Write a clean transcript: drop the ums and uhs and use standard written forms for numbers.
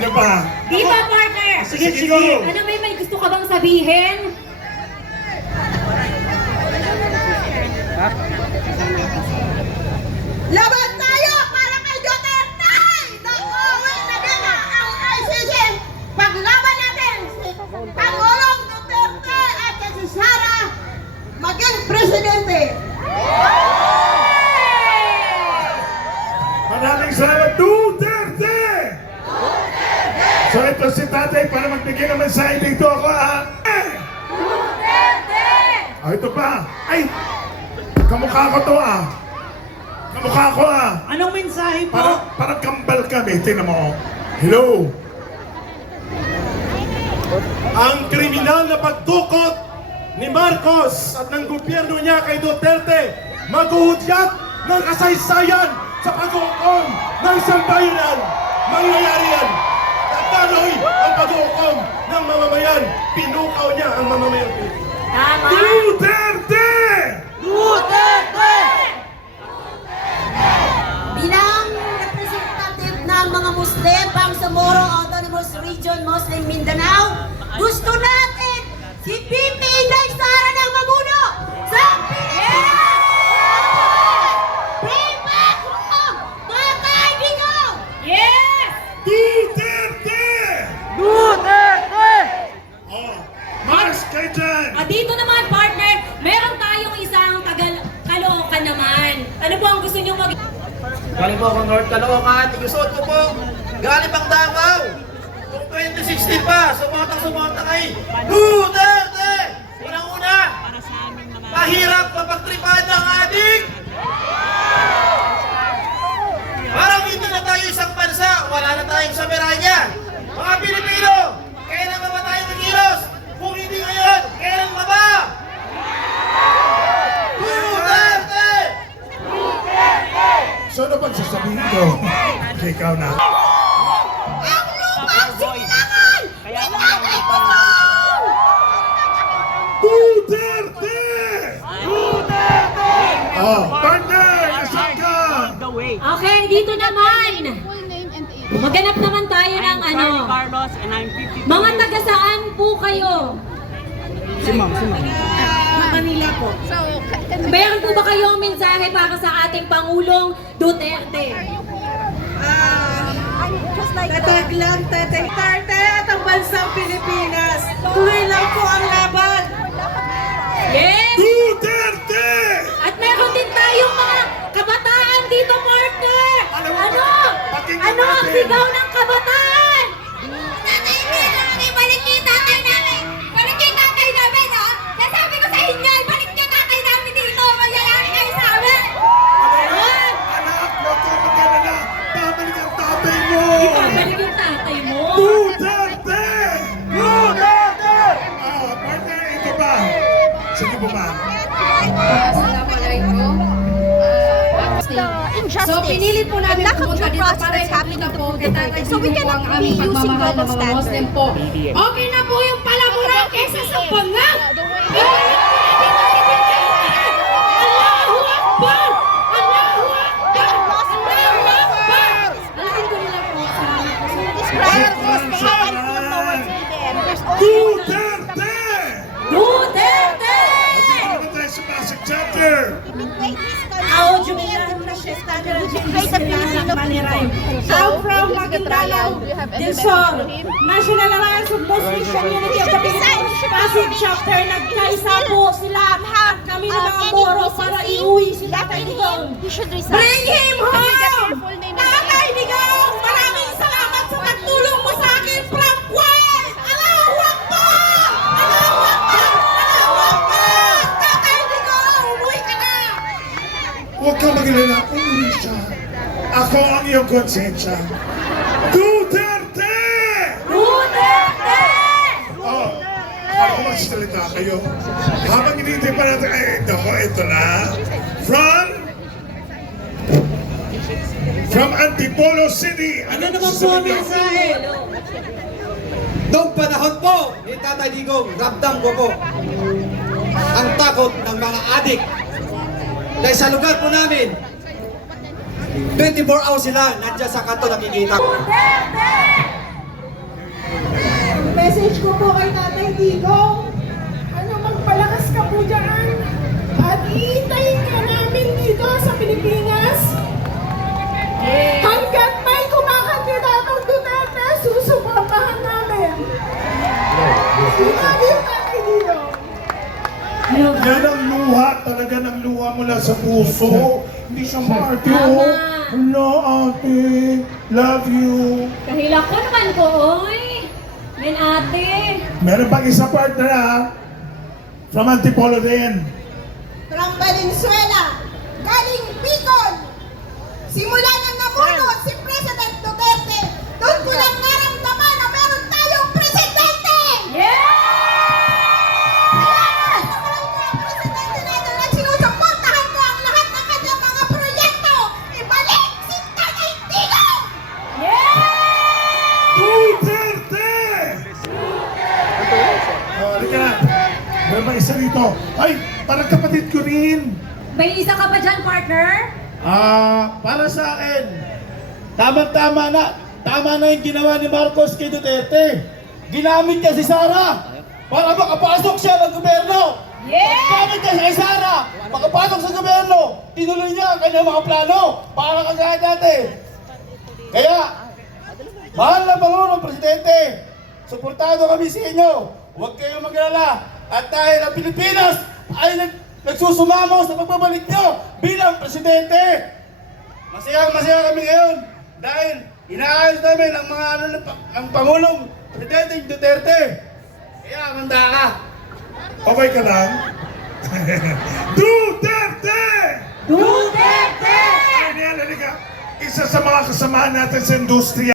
Ano ba? Di ba, partner? Sige, Sige. go. Ano may gusto ka bang sabihin? Laban tayo para kay Duterte! Nauwi na din ang ICC! Paglaban natin si Pangulong Duterte at si Sara maging presidente! Maraming salamat, Duterte! So ito si tatay para magbigay ng mensahe dito ako Duterte! Ito pa. Ay! Kamukha ko to Kamukha ko Anong mensahe po? Parang kambal kami. Tingnan mo. Hello! Ang kriminal na pagtukot ni Marcos at ng gobyerno niya kay Duterte maghuhudyat ng kasaysayan sa pag-uukom ng isang bayanan. Mangyayari yan. Tataloy ang pag-uukom ng mamamayan. Pinukaw niya ang mamamayan. Tama! Duterte! Duterte! Bilang representative ng mga Muslim, Bangsamoro Autonomous Region, Muslim Mindanao, gusto natin si Pipi Inday Sara ng mamuno sa Pilipinas! Prepare mo! Mga kaibigan! Yes! Duterte! Duterte! Oh, Mars kayo dyan! Dito naman, partner, meron tayong isang Caloocan naman. Ano po ang gusto nyo mag... Galing po akong North Caloocan, iusot ko po. Galing pang Davao. Kung 2016 pa, sumotang kay Duterte! Unang-una, mahirap mapagtripan ng adik. Parang hindi na tayo isang bansa, wala na tayong soberanya. Mga Pilipino, kailan ba tayo kikilos? Kung hindi ngayon, kailan ba? Duterte! So ano bang sasabihin ko? Ikaw na. Ang lupang silangan! Itatay ko to! Duterte! Oh, partner! Nasaan ka? Okay, dito naman. Maghanap naman tayo ng ano. Carlos and I'm 52. Mga taga saan po kayo? Si ma'am. Manila po. Meron po ba kayong mensahe para sa ating Pangulong Duterte? Tatag lang, tatay. Duterte at ang bansang Pilipinas. Tuloy lang po ang laban. Yes! Duterte! At meron din tayong mga kabataan dito, partner! Ano? Ano? Pakinggan Ano ang natin. sigaw ng kabataan? Tatay, balik niyo yung tatay namin. Balik niyo yung tatay namin, ha? Nasabi ko sa inyo, balik niyo yung tatay namin dito. Magyayari kayo sa amin. Ayan! Anak, huwag ka mag-alala. Babalik ang tatay mo! Ibabalik yung tatay mo. Duterte! Duterte! Partner, ito ba? Sige po ba? So, pinili po namin pumunta dito para ipakita po kay Tatay Digong po ang aming pagmamahal ng mga Muslim po. Okay na po yung palamuran kesa sa pangat! Allahu Akbar! Allahu Akbar! Allahu Akbar! Alhamdulillah po sa Duterte! Duterte! At ito tayo sa Pasig Chapter. Audio I'm from Maguindanao del Sur, National Alliance of Muslim Community of the Philippines, Pasig Chapter. Nagkaisa po sila at kami ng mga Moro para iuwi si Tatay Digong. Bring him home! Tatay Digong, maraming salamat sa pagtulong mo sa akin from Kuwait! Allahu Akbar! Allahu Akbar! Allahu Akbar! Tatay Digong, umuwi ka na! Huwag ka mag-alala. Umuwi siya. Ako ang iyong konsensya. Duterte! Duterte! Oh, para kung magsasalita kayo. Habang hinihintay pa natin, ito na. From Antipolo City. Ano naman po ang mensahe? Noong panahon po ni Tatay Digong, ramdam ko po ang takot ng mga adik. Dahil sa lugar po namin, 24 hours sila nandiyan sa kanto nakikita. Duterte! message ko po kay Tatay Digong, magpalakas ka po dyan. At iintayin ka namin dito sa Pilipinas. Hanggat may kumakandidatong Duterte, susuportahan namin. Sinabi yung Tatay Digong. Yan ang luha, talaga ng luha mula sa puso. Hindi siya maarte, oh. Hello, ate. Love you. Kahila ko naman ko, oy. Men ate. Meron pang isa partner, ha? From Antipolo din. From Valenzuela, galing Bicol. Simula nang namuno si President Duterte, doon ko lang naramdaman na meron tayong presidente! Yeah! Kaya mahal ko ang presidente natin at sinusuportahan ko ang lahat ng kanyang mga proyekto. Ibalik si Tatay Digong! Duterte! Halika na. Meron pang isa dito. Ay, parang kapatid ko rin. May isa ka pa dyan, partner? Para sa akin, tama na yung ginawa ni Marcos kay Duterte. Ginamit niya si Sara para makapasok siya ng gobyerno. Ginamit niya si Sara, makapasok sa gobyerno. Tinuloy niya ang kanyang mga plano para kagaya dati. Kaya, mahal na Pangulong Presidente, suportado kami sa inyo. Huwag kayong mag-alala. At dahil ang Pilipinas ay nagsusumamo sa pagbabalik nyo bilang presidente. Masaya kami ngayon dahil inaayos namin ang mga ng Pangulong Presidente Duterte. Kaya manda ka. Okay ka lang? Duterte! Duterte! Halika. Isa sa mga kasamahan natin sa industriya.